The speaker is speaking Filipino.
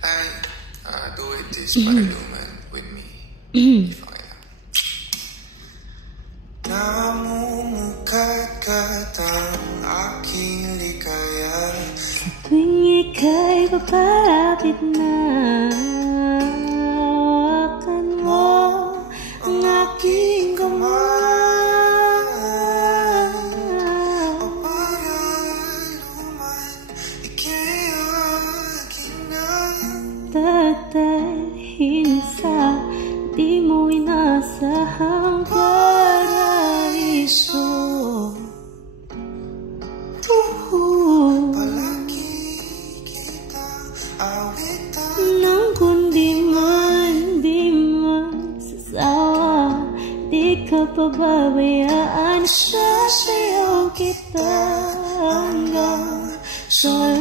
Ay, do it this paraluman with me. If I am. Namumukat ang aking likaya. Tuwing ika'y papalapit na, hawakan mo ang aking kamay. Tatayhin sa di mo inasahang paraiso. Palagi kitang awitan Nang kundi man, di magsasawa, di ka pababayaan, sasayaw kita hanggang sa